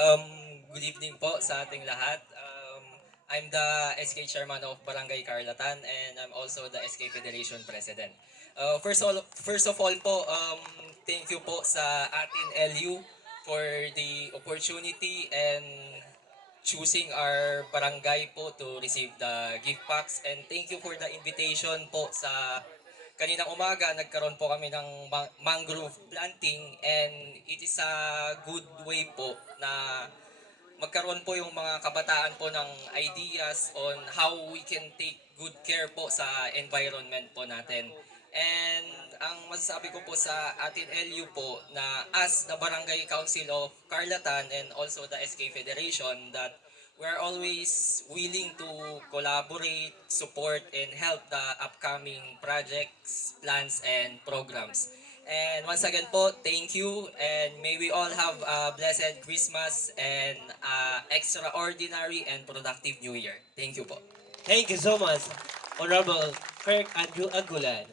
Um, Good evening po sa ating lahat. I'm the SK Chairman of Barangay Carlatan and I'm also the SK Federation President. First of all po, thank you po sa atin LU for the opportunity and choosing our barangay po to receive the gift packs, and thank you for the invitation po sa kaninang umaga. Nagkaroon po kami ng mangrove planting, and it is a good way po na magkaroon po yung mga kabataan po ng ideas on how we can take good care po sa environment po natin. And ang masasabi ko po sa atin LU po na as the Barangay Council of Carlatan and also the SK Federation, that we're always willing to collaborate, support, and help the upcoming projects, plans, and programs. And once again po, thank you, and may we all have a blessed Christmas and extraordinary and productive New Year. Thank you po. Thank you so much, Honorable Kirk Andrew Agulan.